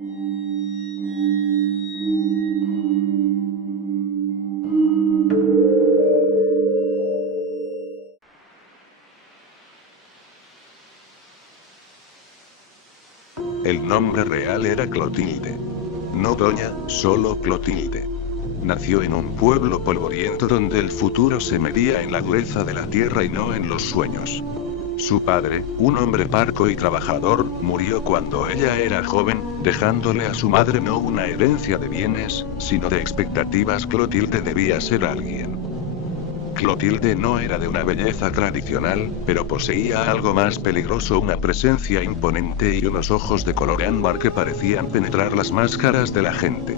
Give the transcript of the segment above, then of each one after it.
El nombre real era Clotilde. No Doña, solo Clotilde. Nació en un pueblo polvoriento donde el futuro se medía en la dureza de la tierra y no en los sueños. Su padre, un hombre parco y trabajador, murió cuando ella era joven, dejándole a su madre no una herencia de bienes, sino de expectativas. Clotilde debía ser alguien. Clotilde no era de una belleza tradicional, pero poseía algo más peligroso, una presencia imponente y unos ojos de color ámbar que parecían penetrar las máscaras de la gente.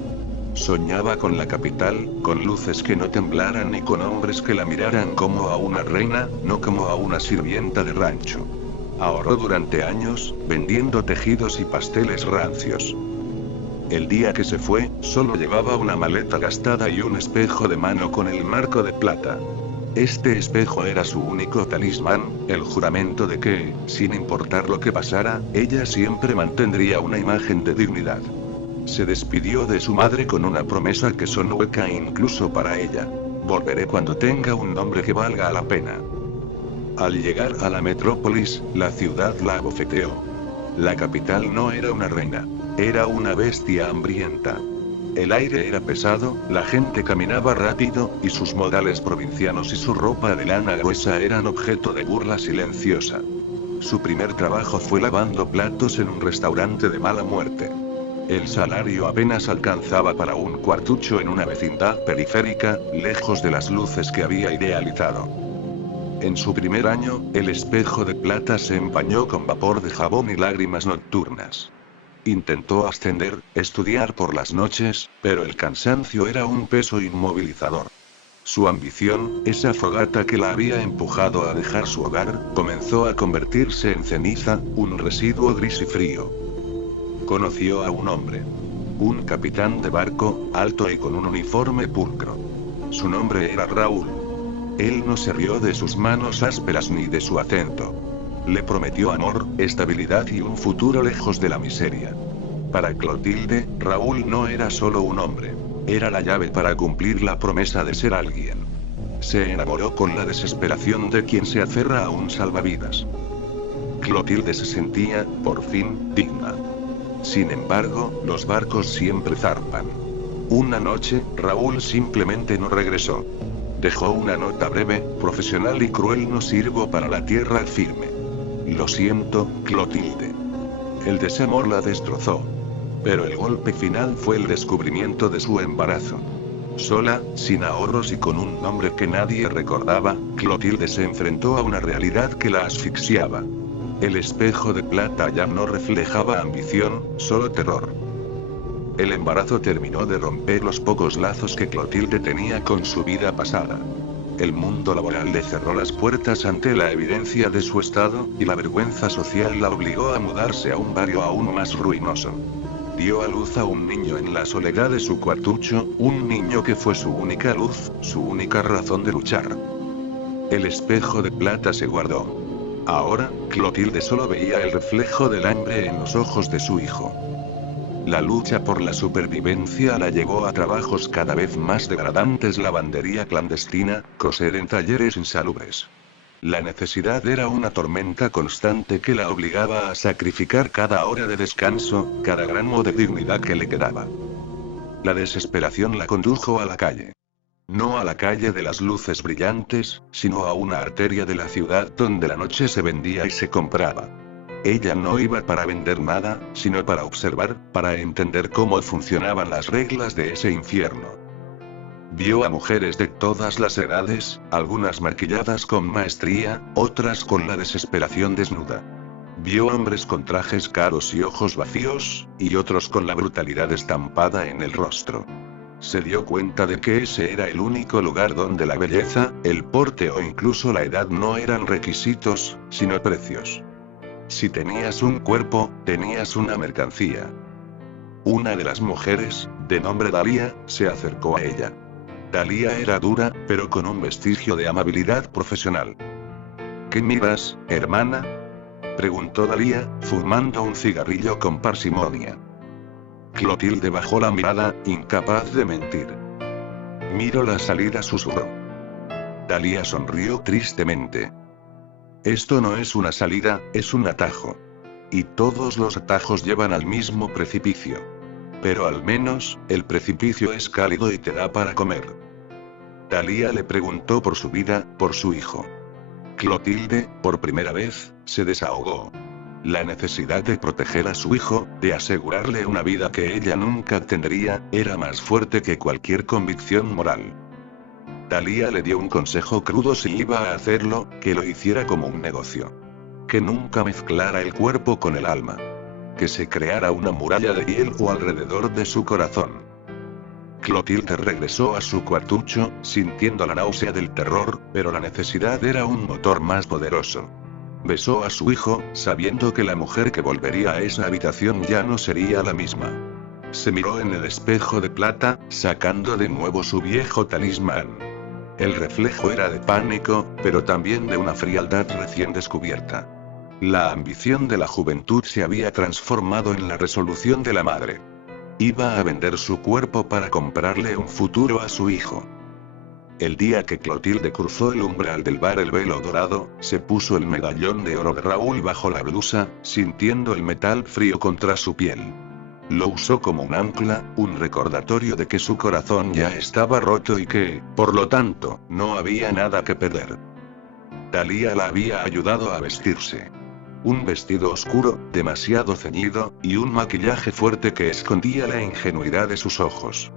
Soñaba con la capital, con luces que no temblaran y con hombres que la miraran como a una reina, no como a una sirvienta de rancho. Ahorró durante años, vendiendo tejidos y pasteles rancios. El día que se fue, solo llevaba una maleta gastada y un espejo de mano con el marco de plata. Este espejo era su único talismán, el juramento de que, sin importar lo que pasara, ella siempre mantendría una imagen de dignidad. Se despidió de su madre con una promesa que sonó hueca incluso para ella. Volveré cuando tenga un nombre que valga la pena. Al llegar a la metrópolis, la ciudad la abofeteó. La capital no era una reina. Era una bestia hambrienta. El aire era pesado, la gente caminaba rápido, y sus modales provincianos y su ropa de lana gruesa eran objeto de burla silenciosa. Su primer trabajo fue lavando platos en un restaurante de mala muerte. El salario apenas alcanzaba para un cuartucho en una vecindad periférica, lejos de las luces que había idealizado. En su primer año, el espejo de plata se empañó con vapor de jabón y lágrimas nocturnas. Intentó ascender, estudiar por las noches, pero el cansancio era un peso inmovilizador. Su ambición, esa fogata que la había empujado a dejar su hogar, comenzó a convertirse en ceniza, un residuo gris y frío. Conoció a un hombre. Un capitán de barco, alto y con un uniforme pulcro. Su nombre era Raúl. Él no se rió de sus manos ásperas ni de su acento. Le prometió amor, estabilidad y un futuro lejos de la miseria. Para Clotilde, Raúl no era solo un hombre. Era la llave para cumplir la promesa de ser alguien. Se enamoró con la desesperación de quien se aferra a un salvavidas. Clotilde se sentía, por fin, digna. Sin embargo, los barcos siempre zarpan. Una noche, Raúl simplemente no regresó. Dejó una nota breve, profesional y cruel: no sirvo para la tierra firme. Lo siento, Clotilde. El desamor la destrozó. Pero el golpe final fue el descubrimiento de su embarazo. Sola, sin ahorros y con un nombre que nadie recordaba, Clotilde se enfrentó a una realidad que la asfixiaba. El espejo de plata ya no reflejaba ambición, solo terror. El embarazo terminó de romper los pocos lazos que Clotilde tenía con su vida pasada. El mundo laboral le cerró las puertas ante la evidencia de su estado, y la vergüenza social la obligó a mudarse a un barrio aún más ruinoso. Dio a luz a un niño en la soledad de su cuartucho, un niño que fue su única luz, su única razón de luchar. El espejo de plata se guardó. Ahora, Clotilde solo veía el reflejo del hambre en los ojos de su hijo. La lucha por la supervivencia la llevó a trabajos cada vez más degradantes: lavandería clandestina, coser en talleres insalubres. La necesidad era una tormenta constante que la obligaba a sacrificar cada hora de descanso, cada gramo de dignidad que le quedaba. La desesperación la condujo a la calle. No a la calle de las luces brillantes, sino a una arteria de la ciudad donde la noche se vendía y se compraba. Ella no iba para vender nada, sino para observar, para entender cómo funcionaban las reglas de ese infierno. Vio a mujeres de todas las edades, algunas maquilladas con maestría, otras con la desesperación desnuda. Vio hombres con trajes caros y ojos vacíos, y otros con la brutalidad estampada en el rostro. Se dio cuenta de que ese era el único lugar donde la belleza, el porte o incluso la edad no eran requisitos, sino precios. Si tenías un cuerpo, tenías una mercancía. Una de las mujeres, de nombre Dalia, se acercó a ella. Dalia era dura, pero con un vestigio de amabilidad profesional. ¿Qué miras, hermana?, preguntó Dalia, fumando un cigarrillo con parsimonia. Clotilde bajó la mirada, incapaz de mentir. Miro la salida, susurró. Dalia sonrió tristemente. Esto no es una salida, es un atajo. Y todos los atajos llevan al mismo precipicio. Pero al menos, el precipicio es cálido y te da para comer. Dalia le preguntó por su vida, por su hijo. Clotilde, por primera vez, se desahogó. La necesidad de proteger a su hijo, de asegurarle una vida que ella nunca tendría, era más fuerte que cualquier convicción moral. Dalia le dio un consejo crudo si iba a hacerlo, que lo hiciera como un negocio. Que nunca mezclara el cuerpo con el alma. Que se creara una muralla de hielo alrededor de su corazón. Clotilde regresó a su cuartucho, sintiendo la náusea del terror, pero la necesidad era un motor más poderoso. Besó a su hijo, sabiendo que la mujer que volvería a esa habitación ya no sería la misma. Se miró en el espejo de plata, sacando de nuevo su viejo talismán. El reflejo era de pánico, pero también de una frialdad recién descubierta. La ambición de la juventud se había transformado en la resolución de la madre. Iba a vender su cuerpo para comprarle un futuro a su hijo. El día que Clotilde cruzó el umbral del bar El Velo Dorado, se puso el medallón de oro de Raúl bajo la blusa, sintiendo el metal frío contra su piel. Lo usó como un ancla, un recordatorio de que su corazón ya estaba roto y que, por lo tanto, no había nada que perder. Dalia la había ayudado a vestirse. Un vestido oscuro, demasiado ceñido, y un maquillaje fuerte que escondía la ingenuidad de sus ojos.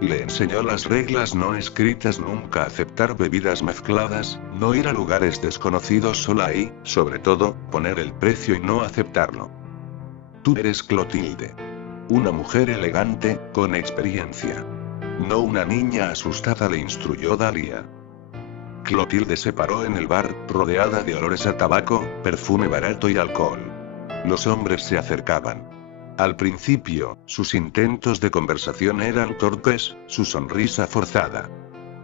Le enseñó las reglas no escritas: nunca aceptar bebidas mezcladas, no ir a lugares desconocidos sola y, sobre todo, poner el precio y no aceptarlo. Tú eres Clotilde. Una mujer elegante, con experiencia. No una niña asustada, le instruyó Dalia. Clotilde se paró en el bar, rodeada de olores a tabaco, perfume barato y alcohol. Los hombres se acercaban. Al principio, sus intentos de conversación eran torpes, su sonrisa forzada.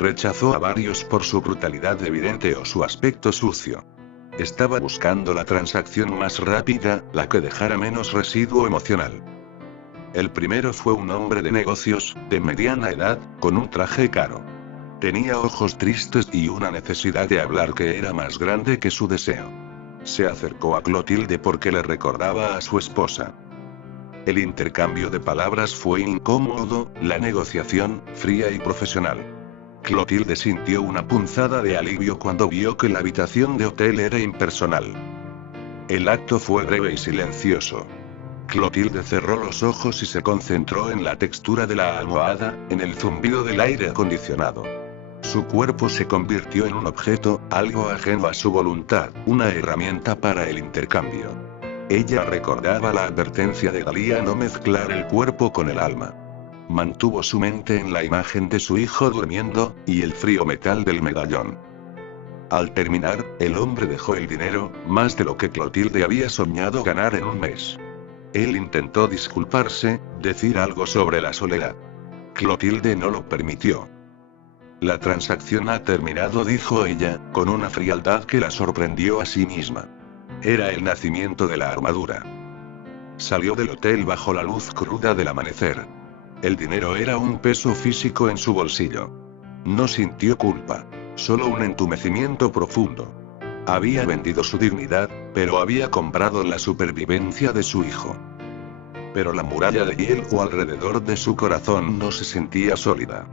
Rechazó a varios por su brutalidad evidente o su aspecto sucio. Estaba buscando la transacción más rápida, la que dejara menos residuo emocional. El primero fue un hombre de negocios, de mediana edad, con un traje caro. Tenía ojos tristes y una necesidad de hablar que era más grande que su deseo. Se acercó a Clotilde porque le recordaba a su esposa. El intercambio de palabras fue incómodo, la negociación, fría y profesional. Clotilde sintió una punzada de alivio cuando vio que la habitación de hotel era impersonal. El acto fue breve y silencioso. Clotilde cerró los ojos y se concentró en la textura de la almohada, en el zumbido del aire acondicionado. Su cuerpo se convirtió en un objeto, algo ajeno a su voluntad, una herramienta para el intercambio. Ella recordaba la advertencia de Dalia: no mezclar el cuerpo con el alma. Mantuvo su mente en la imagen de su hijo durmiendo, y el frío metal del medallón. Al terminar, el hombre dejó el dinero, más de lo que Clotilde había soñado ganar en un mes. Él intentó disculparse, decir algo sobre la soledad. Clotilde no lo permitió. La transacción ha terminado, dijo ella, con una frialdad que la sorprendió a sí misma. Era el nacimiento de la armadura. Salió del hotel bajo la luz cruda del amanecer. El dinero era un peso físico en su bolsillo. No sintió culpa, solo un entumecimiento profundo. Había vendido su dignidad, pero había comprado la supervivencia de su hijo. Pero la muralla de hielo alrededor de su corazón no se sentía sólida.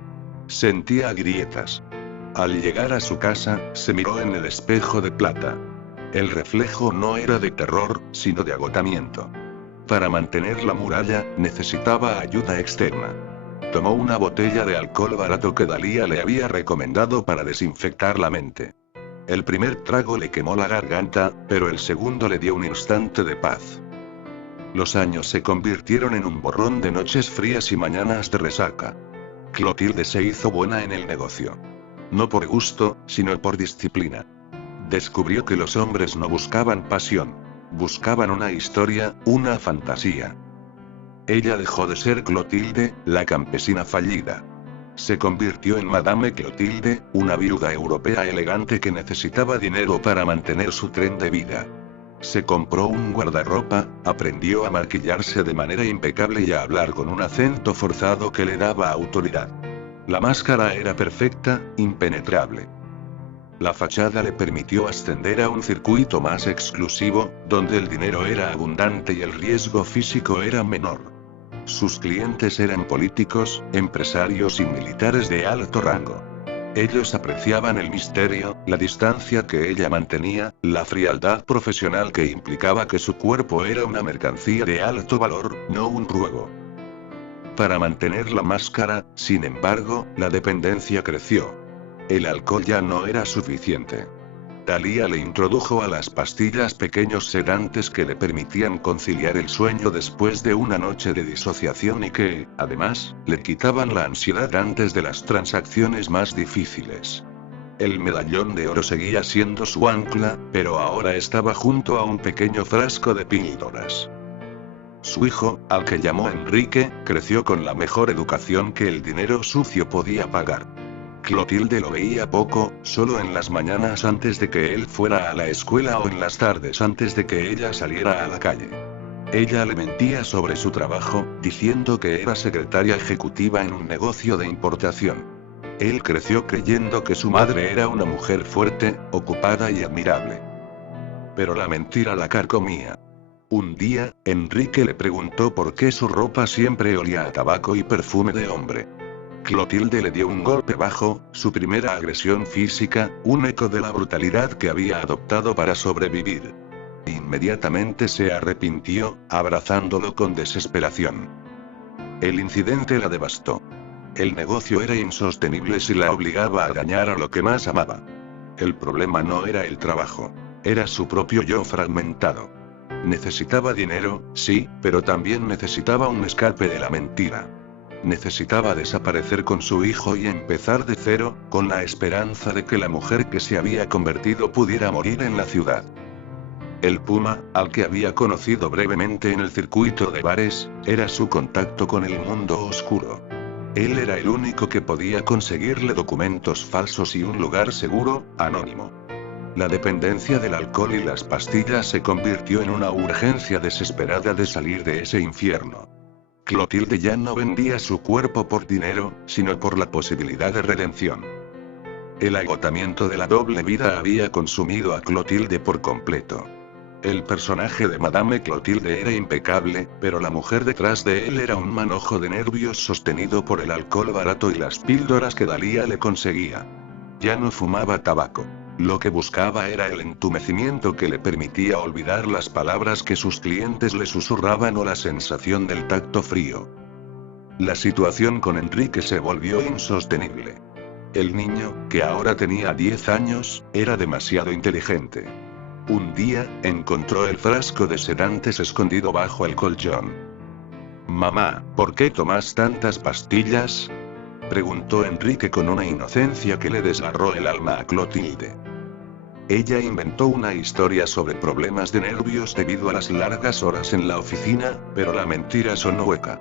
Sentía grietas. Al llegar a su casa, se miró en el espejo de plata. El reflejo no era de terror, sino de agotamiento. Para mantener la muralla, necesitaba ayuda externa. Tomó una botella de alcohol barato que Dalia le había recomendado para desinfectar la mente. El primer trago le quemó la garganta, pero el segundo le dio un instante de paz. Los años se convirtieron en un borrón de noches frías y mañanas de resaca. Clotilde se hizo buena en el negocio. No por gusto, sino por disciplina. Descubrió que los hombres no buscaban pasión. Buscaban una historia, una fantasía. Ella dejó de ser Clotilde, la campesina fallida. Se convirtió en Madame Clotilde, una viuda europea elegante que necesitaba dinero para mantener su tren de vida. Se compró un guardarropa, aprendió a maquillarse de manera impecable y a hablar con un acento forzado que le daba autoridad. La máscara era perfecta, impenetrable. La fachada le permitió ascender a un circuito más exclusivo, donde el dinero era abundante y el riesgo físico era menor. Sus clientes eran políticos, empresarios y militares de alto rango. Ellos apreciaban el misterio, la distancia que ella mantenía, la frialdad profesional que implicaba que su cuerpo era una mercancía de alto valor, no un juego. Para mantener la máscara, sin embargo, la dependencia creció. El alcohol ya no era suficiente. Thalía le introdujo a las pastillas pequeños sedantes que le permitían conciliar el sueño después de una noche de disociación y que, además, le quitaban la ansiedad antes de las transacciones más difíciles. El medallón de oro seguía siendo su ancla, pero ahora estaba junto a un pequeño frasco de píldoras. Su hijo, al que llamó Enrique, creció con la mejor educación que el dinero sucio podía pagar. Clotilde lo veía poco, solo en las mañanas antes de que él fuera a la escuela o en las tardes antes de que ella saliera a la calle. Ella le mentía sobre su trabajo, diciendo que era secretaria ejecutiva en un negocio de importación. Él creció creyendo que su madre era una mujer fuerte, ocupada y admirable. Pero la mentira la carcomía. Un día, Enrique le preguntó por qué su ropa siempre olía a tabaco y perfume de hombre. Clotilde le dio un golpe bajo, su primera agresión física, un eco de la brutalidad que había adoptado para sobrevivir. Inmediatamente se arrepintió, abrazándolo con desesperación. El incidente la devastó. El negocio era insostenible si la obligaba a dañar a lo que más amaba. El problema no era el trabajo. Era su propio yo fragmentado. Necesitaba dinero, sí, pero también necesitaba un escape de la mentira. Necesitaba desaparecer con su hijo y empezar de cero, con la esperanza de que la mujer que se había convertido pudiera morir en la ciudad. El Puma, al que había conocido brevemente en el circuito de bares, era su contacto con el mundo oscuro. Él era el único que podía conseguirle documentos falsos y un lugar seguro, anónimo. La dependencia del alcohol y las pastillas se convirtió en una urgencia desesperada de salir de ese infierno. Clotilde ya no vendía su cuerpo por dinero, sino por la posibilidad de redención. El agotamiento de la doble vida había consumido a Clotilde por completo. El personaje de Madame Clotilde era impecable, pero la mujer detrás de él era un manojo de nervios sostenido por el alcohol barato y las píldoras que Thalía le conseguía. Ya no fumaba tabaco. Lo que buscaba era el entumecimiento que le permitía olvidar las palabras que sus clientes le susurraban o la sensación del tacto frío. La situación con Enrique se volvió insostenible. El niño, que ahora tenía 10 años, era demasiado inteligente. Un día, encontró el frasco de sedantes escondido bajo el colchón. «Mamá, ¿por qué tomas tantas pastillas?», preguntó Enrique con una inocencia que le desgarró el alma a Clotilde. Ella inventó una historia sobre problemas de nervios debido a las largas horas en la oficina, pero la mentira sonó hueca.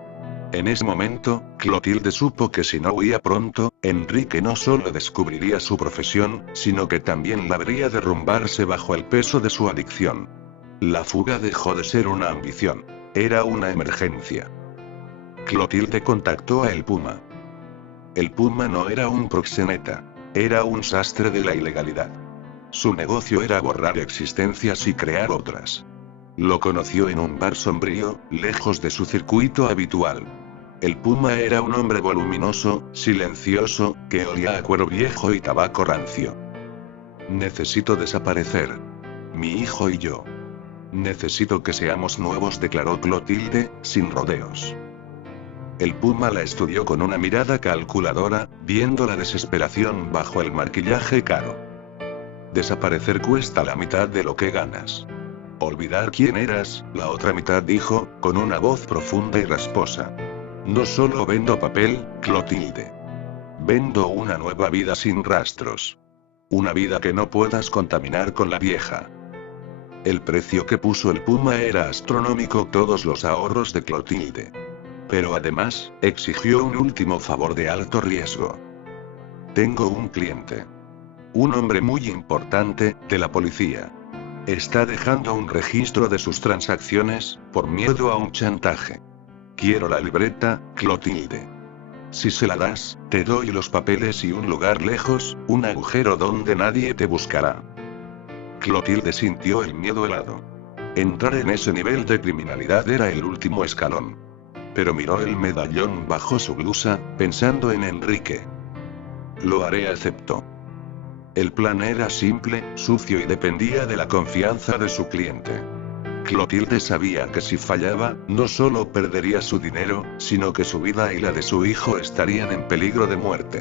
En ese momento, Clotilde supo que si no huía pronto, Enrique no solo descubriría su profesión, sino que también la vería derrumbarse bajo el peso de su adicción. La fuga dejó de ser una ambición. Era una emergencia. Clotilde contactó a El Puma. El Puma no era un proxeneta. Era un sastre de la ilegalidad. Su negocio era borrar existencias y crear otras. Lo conoció en un bar sombrío, lejos de su circuito habitual. El Puma era un hombre voluminoso, silencioso, que olía a cuero viejo y tabaco rancio. «Necesito desaparecer. Mi hijo y yo. Necesito que seamos nuevos», declaró Clotilde, sin rodeos. El Puma la estudió con una mirada calculadora, viendo la desesperación bajo el maquillaje caro. «Desaparecer cuesta la mitad de lo que ganas. Olvidar quién eras», la otra mitad dijo, con una voz profunda y rasposa. «No solo vendo papel, Clotilde. Vendo una nueva vida sin rastros. Una vida que no puedas contaminar con la vieja». El precio que puso el Puma era astronómico, todos los ahorros de Clotilde. Pero además, exigió un último favor de alto riesgo. «Tengo un cliente. Un hombre muy importante, de la policía. Está dejando un registro de sus transacciones, por miedo a un chantaje. Quiero la libreta, Clotilde. Si se la das, te doy los papeles y un lugar lejos, un agujero donde nadie te buscará. Clotilde sintió el miedo helado. Entrar en ese nivel de criminalidad era el último escalón. Pero miró el medallón bajo su blusa, pensando en Enrique. Lo haré, aceptó. El plan era simple, sucio y dependía de la confianza de su cliente. Clotilde sabía que si fallaba, no solo perdería su dinero, sino que su vida y la de su hijo estarían en peligro de muerte.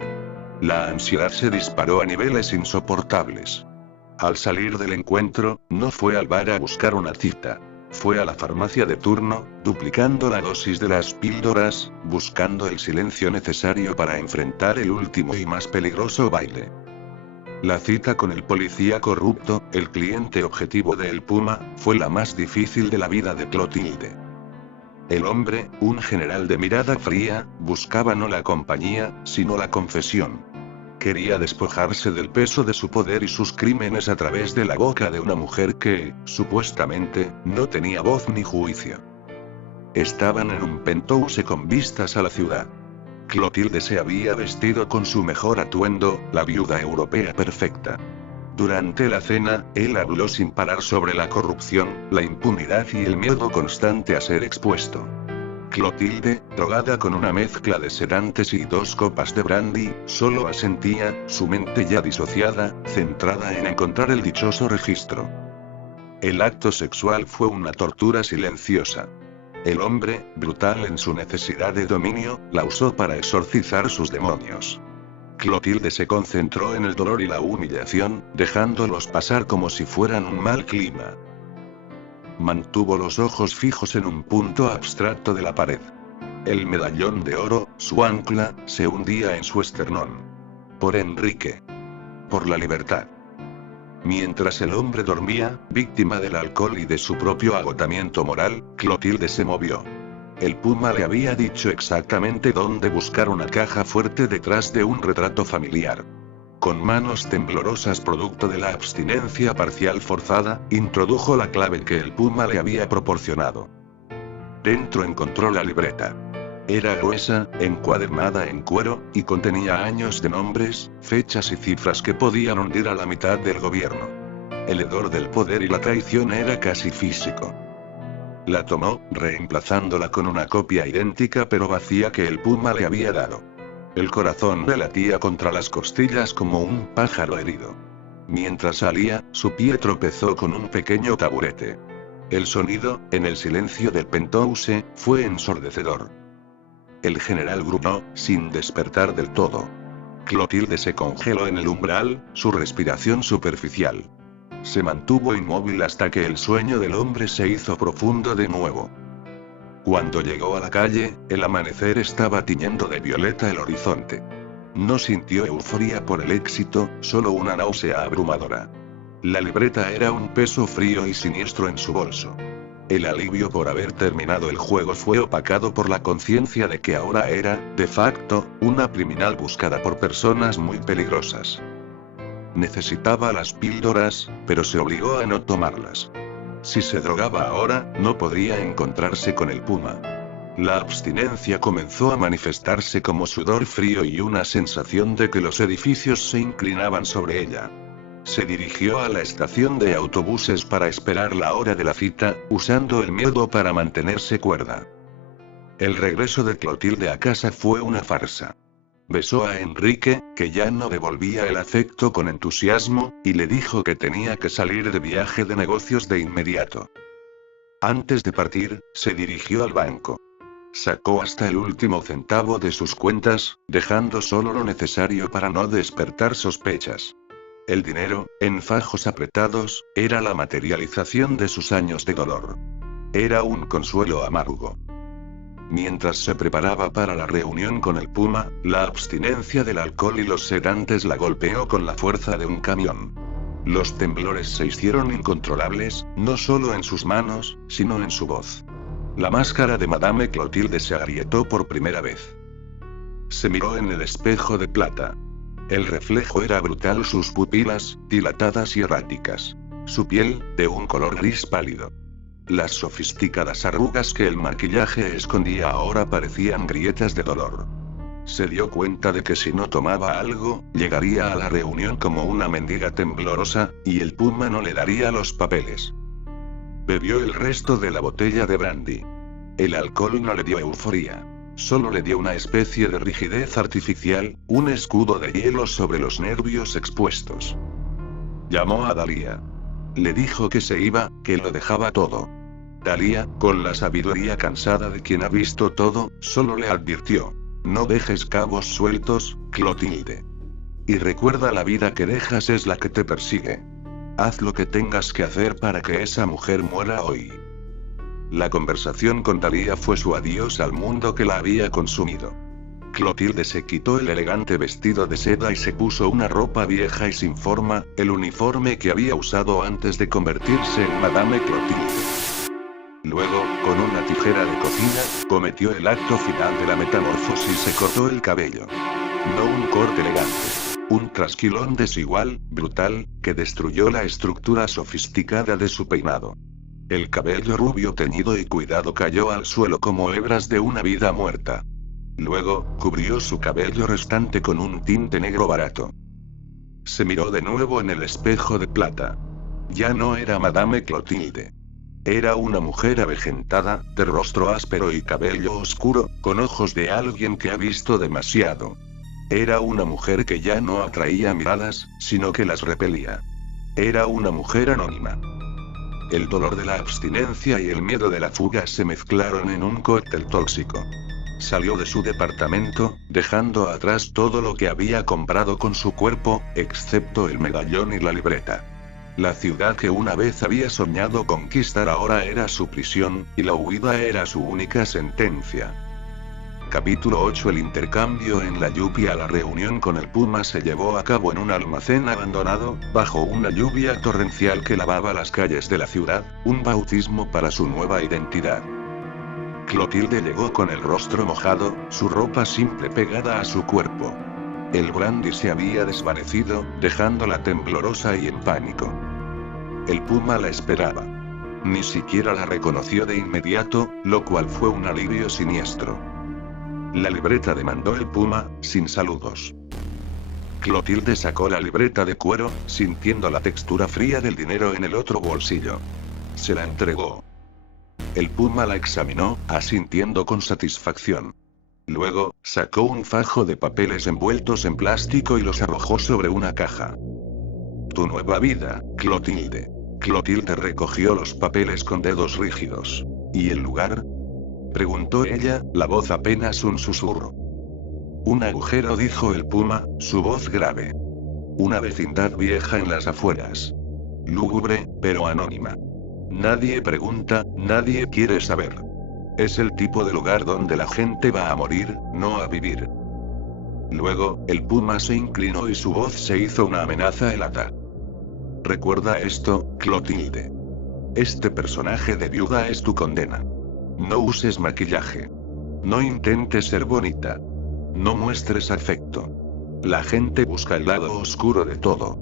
La ansiedad se disparó a niveles insoportables. Al salir del encuentro, no fue al bar a buscar una cita. Fue a la farmacia de turno, duplicando la dosis de las píldoras, buscando el silencio necesario para enfrentar el último y más peligroso baile. La cita con el policía corrupto, el cliente objetivo de El Puma, fue la más difícil de la vida de Clotilde. El hombre, un general de mirada fría, buscaba no la compañía, sino la confesión. Quería despojarse del peso de su poder y sus crímenes a través de la boca de una mujer que, supuestamente, no tenía voz ni juicio. Estaban en un penthouse con vistas a la ciudad. Clotilde se había vestido con su mejor atuendo, la viuda europea perfecta. Durante la cena, él habló sin parar sobre la corrupción, la impunidad y el miedo constante a ser expuesto. Clotilde, drogada con una mezcla de sedantes y 2 copas de brandy, solo asentía, su mente ya disociada, centrada en encontrar el dichoso registro. El acto sexual fue una tortura silenciosa. El hombre, brutal en su necesidad de dominio, la usó para exorcizar sus demonios. Clotilde se concentró en el dolor y la humillación, dejándolos pasar como si fueran un mal clima. Mantuvo los ojos fijos en un punto abstracto de la pared. El medallón de oro, su ancla, se hundía en su esternón. Por Enrique. Por la libertad. Mientras el hombre dormía, víctima del alcohol y de su propio agotamiento moral, Clotilde se movió. El Puma le había dicho exactamente dónde buscar una caja fuerte detrás de un retrato familiar. Con manos temblorosas producto de la abstinencia parcial forzada, introdujo la clave que el Puma le había proporcionado. Dentro encontró la libreta. Era gruesa, encuadernada en cuero, y contenía años de nombres, fechas y cifras que podían hundir a la mitad del gobierno. El hedor del poder y la traición era casi físico. La tomó, reemplazándola con una copia idéntica pero vacía que el Puma le había dado. El corazón le latía contra las costillas como un pájaro herido. Mientras salía, su pie tropezó con un pequeño taburete. El sonido, en el silencio del penthouse, fue ensordecedor. El general gruñó, sin despertar del todo. Clotilde se congeló en el umbral, su respiración superficial. Se mantuvo inmóvil hasta que el sueño del hombre se hizo profundo de nuevo. Cuando llegó a la calle, el amanecer estaba tiñendo de violeta el horizonte. No sintió euforia por el éxito, solo una náusea abrumadora. La libreta era un peso frío y siniestro en su bolso. El alivio por haber terminado el juego fue opacado por la conciencia de que ahora era, de facto, una criminal buscada por personas muy peligrosas. Necesitaba las píldoras, pero se obligó a no tomarlas. Si se drogaba ahora, no podría encontrarse con el Puma. La abstinencia comenzó a manifestarse como sudor frío y una sensación de que los edificios se inclinaban sobre ella. Se dirigió a la estación de autobuses para esperar la hora de la cita, usando el miedo para mantenerse cuerda. El regreso de Clotilde a casa fue una farsa. Besó a Enrique, que ya no devolvía el afecto con entusiasmo, y le dijo que tenía que salir de viaje de negocios de inmediato. Antes de partir, se dirigió al banco. Sacó hasta el último centavo de sus cuentas, dejando solo lo necesario para no despertar sospechas. El dinero, en fajos apretados, era la materialización de sus años de dolor. Era un consuelo amargo. Mientras se preparaba para la reunión con el Puma, la abstinencia del alcohol y los sedantes la golpeó con la fuerza de un camión. Los temblores se hicieron incontrolables, no solo en sus manos, sino en su voz. La máscara de Madame Clotilde se agrietó por primera vez. Se miró en el espejo de plata. El reflejo era brutal, sus pupilas, dilatadas y erráticas. su piel, de un color gris pálido. Las sofisticadas arrugas que el maquillaje escondía ahora parecían grietas de dolor. Se dio cuenta de que si no tomaba algo, llegaría a la reunión como una mendiga temblorosa, y el puma no le daría los papeles. Bebió el resto de la botella de brandy. El alcohol no le dio euforía. Solo le dio una especie de rigidez artificial, un escudo de hielo sobre los nervios expuestos. Llamó a Dalia. Le dijo que se iba, que lo dejaba todo. Dalia, con la sabiduría cansada de quien ha visto todo, solo le advirtió: no dejes cabos sueltos, Clotilde. Y recuerda, la vida que dejas es la que te persigue. Haz lo que tengas que hacer para que esa mujer muera hoy. La conversación con Dalia fue su adiós al mundo que la había consumido. Clotilde se quitó el elegante vestido de seda y se puso una ropa vieja y sin forma, el uniforme que había usado antes de convertirse en Madame Clotilde. Luego, con una tijera de cocina, cometió el acto final de la metamorfosis y se cortó el cabello. No un corte elegante. Un trasquilón desigual, brutal, que destruyó la estructura sofisticada de su peinado. El cabello rubio teñido y cuidado cayó al suelo como hebras de una vida muerta. Luego, cubrió su cabello restante con un tinte negro barato. Se miró de nuevo en el espejo de plata. Ya no era Madame Clotilde. Era una mujer avejentada, de rostro áspero y cabello oscuro, con ojos de alguien que ha visto demasiado. Era una mujer que ya no atraía miradas, sino que las repelía. Era una mujer anónima. El dolor de la abstinencia y el miedo de la fuga se mezclaron en un cóctel tóxico. Salió de su departamento, dejando atrás todo lo que había comprado con su cuerpo, excepto el medallón y la libreta. La ciudad que una vez había soñado conquistar ahora era su prisión, y la huida era su única sentencia. Capítulo 8. El intercambio en la lluvia. La reunión con el puma se llevó a cabo en un almacén abandonado, bajo una lluvia torrencial que lavaba las calles de la ciudad, un bautismo para su nueva identidad. Clotilde llegó con el rostro mojado, su ropa simple pegada a su cuerpo. El brandy se había desvanecido, dejándola temblorosa y en pánico. El puma la esperaba. Ni siquiera la reconoció de inmediato, lo cual fue un alivio siniestro. La libreta, demandó el puma, sin saludos. Clotilde sacó la libreta de cuero, sintiendo la textura fría del dinero en el otro bolsillo. Se la entregó. El puma la examinó, asintiendo con satisfacción. Luego, sacó un fajo de papeles envueltos en plástico y los arrojó sobre una caja. Tu nueva vida, Clotilde. Clotilde recogió los papeles con dedos rígidos. ¿Y el lugar?, preguntó ella, la voz apenas un susurro. Un agujero, dijo el puma, su voz grave. Una vecindad vieja en las afueras. Lúgubre, pero anónima. Nadie pregunta, nadie quiere saber. Es el tipo de lugar donde la gente va a morir, no a vivir. Luego, el puma se inclinó y su voz se hizo una amenaza helada. Recuerda esto, Clotilde. Este personaje de viuda es tu condena. No uses maquillaje. No intentes ser bonita. No muestres afecto. La gente busca el lado oscuro de todo.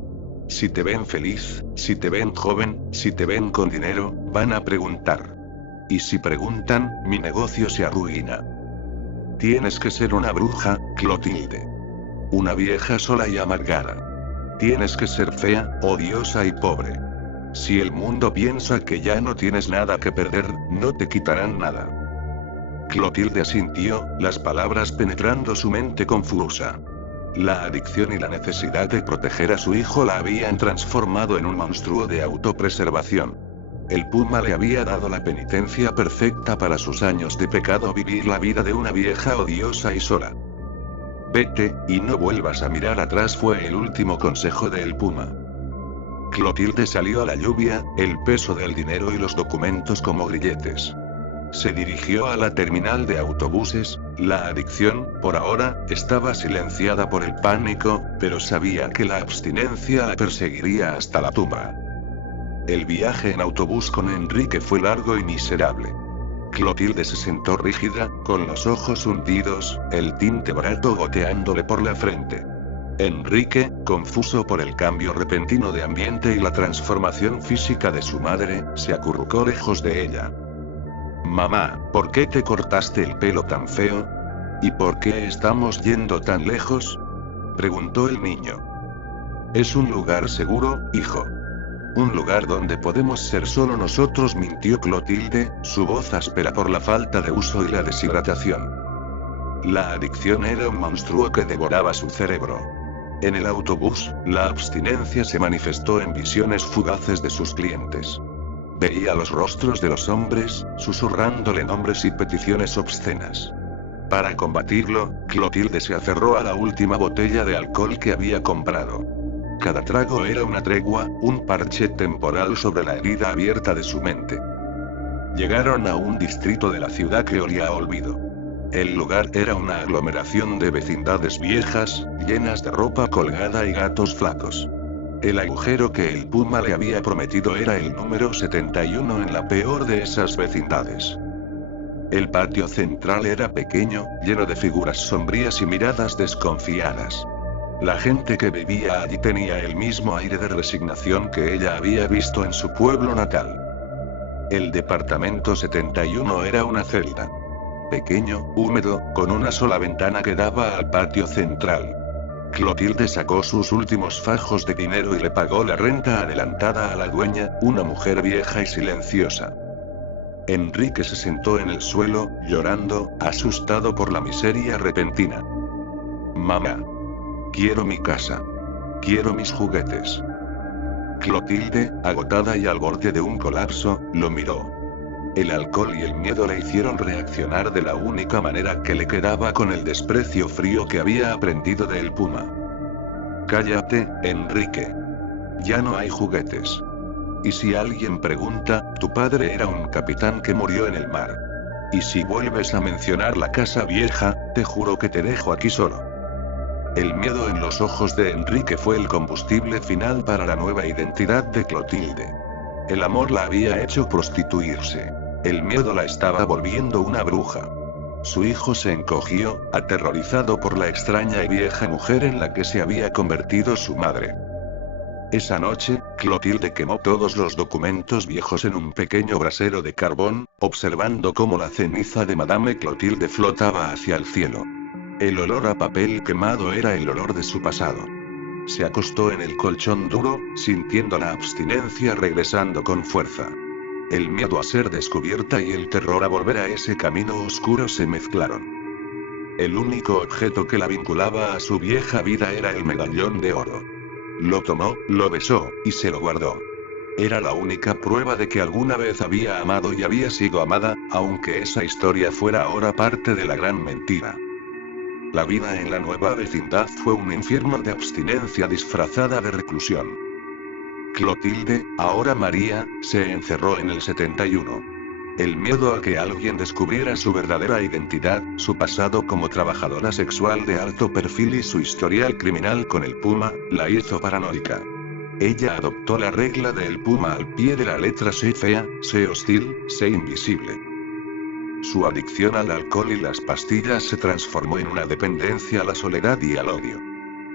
Si te ven feliz, si te ven joven, si te ven con dinero, van a preguntar. Y si preguntan, mi negocio se arruina. Tienes que ser una bruja, Clotilde. Una vieja sola y amargada. Tienes que ser fea, odiosa y pobre. Si el mundo piensa que ya no tienes nada que perder, no te quitarán nada. Clotilde asintió, las palabras penetrando su mente confusa. La adicción y la necesidad de proteger a su hijo la habían transformado en un monstruo de autopreservación. El puma le había dado la penitencia perfecta para sus años de pecado: vivir la vida de una vieja odiosa y sola. Vete, y no vuelvas a mirar atrás, fue el último consejo del puma. Clotilde salió a la lluvia, el peso del dinero y los documentos como grilletes. Se dirigió a la terminal de autobuses. La adicción, por ahora, estaba silenciada por el pánico, pero sabía que la abstinencia la perseguiría hasta la tumba. El viaje en autobús con Enrique fue largo y miserable. Clotilde se sentó rígida, con los ojos hundidos, el tinte barato goteándole por la frente. Enrique, confuso por el cambio repentino de ambiente y la transformación física de su madre, se acurrucó lejos de ella. Mamá, ¿por qué te cortaste el pelo tan feo? ¿Y por qué estamos yendo tan lejos? Preguntó el niño. Es un lugar seguro, hijo. Un lugar donde podemos ser solo nosotros, mintió Clotilde, su voz áspera por la falta de uso y la deshidratación. La adicción era un monstruo que devoraba su cerebro. En el autobús, la abstinencia se manifestó en visiones fugaces de sus clientes. Veía los rostros de los hombres, susurrándole nombres y peticiones obscenas. Para combatirlo, Clotilde se aferró a la última botella de alcohol que había comprado. Cada trago era una tregua, un parche temporal sobre la herida abierta de su mente. Llegaron a un distrito de la ciudad que olía a olvido. El lugar era una aglomeración de vecindades viejas, llenas de ropa colgada y gatos flacos. El agujero que el Puma le había prometido era el número 71 en la peor de esas vecindades. El patio central era pequeño, lleno de figuras sombrías y miradas desconfiadas. La gente que vivía allí tenía el mismo aire de resignación que ella había visto en su pueblo natal. El departamento 71 era una celda. Pequeño, húmedo, con una sola ventana que daba al patio central. Clotilde sacó sus últimos fajos de dinero y le pagó la renta adelantada a la dueña, una mujer vieja y silenciosa. Enrique se sentó en el suelo, llorando, asustado por la miseria repentina. Mamá. Quiero mi casa. Quiero mis juguetes. Clotilde, agotada y al borde de un colapso, lo miró. El alcohol y el miedo le hicieron reaccionar de la única manera que le quedaba, con el desprecio frío que había aprendido del Puma. Cállate, Enrique. Ya no hay juguetes. Y si alguien pregunta, tu padre era un capitán que murió en el mar. Y si vuelves a mencionar la casa vieja, te juro que te dejo aquí solo. El miedo en los ojos de Enrique fue el combustible final para la nueva identidad de Clotilde. El amor la había hecho prostituirse. El miedo la estaba volviendo una bruja. Su hijo se encogió, aterrorizado por la extraña y vieja mujer en la que se había convertido su madre. Esa noche, Clotilde quemó todos los documentos viejos en un pequeño brasero de carbón, observando cómo la ceniza de Madame Clotilde flotaba hacia el cielo. El olor a papel quemado era el olor de su pasado. Se acostó en el colchón duro, sintiendo la abstinencia regresando con fuerza. El miedo a ser descubierta y el terror a volver a ese camino oscuro se mezclaron. El único objeto que la vinculaba a su vieja vida era el medallón de oro. Lo tomó, lo besó, y se lo guardó. Era la única prueba de que alguna vez había amado y había sido amada, aunque esa historia fuera ahora parte de la gran mentira. La vida en la nueva vecindad fue un infierno de abstinencia disfrazada de reclusión. Clotilde, ahora María, se encerró en el 71. El miedo a que alguien descubriera su verdadera identidad, su pasado como trabajadora sexual de alto perfil y su historial criminal con el Puma, la hizo paranoica. Ella adoptó la regla del Puma al pie de la letra: sé fea, sé hostil, sé invisible. Su adicción al alcohol y las pastillas se transformó en una dependencia a la soledad y al odio.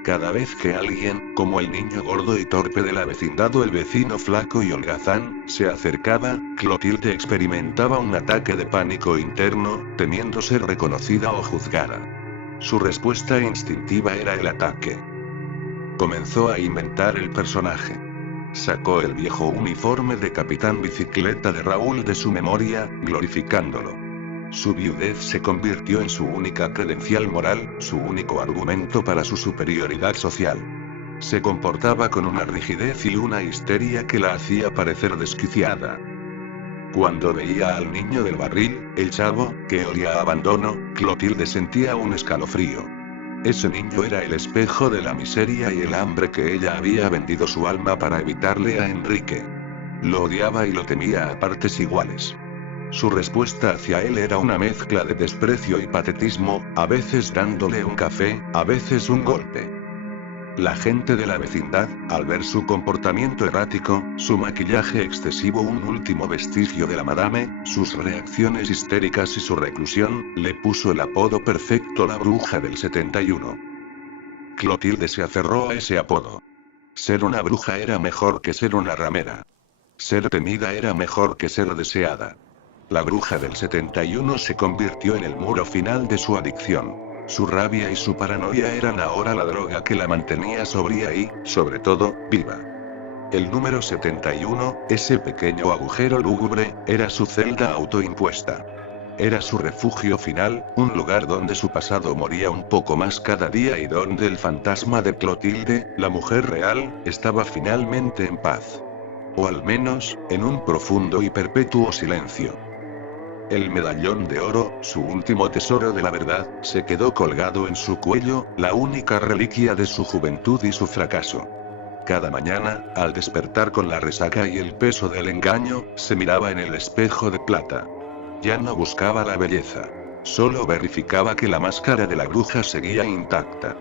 Cada vez que alguien, como el niño gordo y torpe de la vecindad o el vecino flaco y holgazán, se acercaba, Clotilde experimentaba un ataque de pánico interno, temiendo ser reconocida o juzgada. Su respuesta instintiva era el ataque. Comenzó a inventar el personaje. Sacó el viejo uniforme de capitán bicicleta de Raúl de su memoria, glorificándolo. Su viudez se convirtió en su única credencial moral, su único argumento para su superioridad social. Se comportaba con una rigidez y una histeria que la hacía parecer desquiciada. Cuando veía al niño del barril, el chavo, que olía a abandono, Clotilde sentía un escalofrío. Ese niño era el espejo de la miseria y el hambre que ella había vendido su alma para evitarle a Enrique. Lo odiaba y lo temía a partes iguales. Su respuesta hacia él era una mezcla de desprecio y patetismo, a veces dándole un café, a veces un golpe. La gente de la vecindad, al ver su comportamiento errático, su maquillaje excesivo, un último vestigio de la madame, sus reacciones histéricas y su reclusión, le puso el apodo perfecto: la bruja del 71. Clotilde se aferró a ese apodo. Ser una bruja era mejor que ser una ramera. Ser temida era mejor que ser deseada. La bruja del 71 se convirtió en el muro final de su adicción. Su rabia y su paranoia eran ahora la droga que la mantenía sobria y, sobre todo, viva. El número 71, ese pequeño agujero lúgubre, era su celda autoimpuesta. Era su refugio final, un lugar donde su pasado moría un poco más cada día y donde el fantasma de Clotilde, la mujer real, estaba finalmente en paz. O al menos, en un profundo y perpetuo silencio. El medallón de oro, su último tesoro de la verdad, se quedó colgado en su cuello, la única reliquia de su juventud y su fracaso. Cada mañana, al despertar con la resaca y el peso del engaño, se miraba en el espejo de plata. Ya no buscaba la belleza. Solo verificaba que la máscara de la bruja seguía intacta.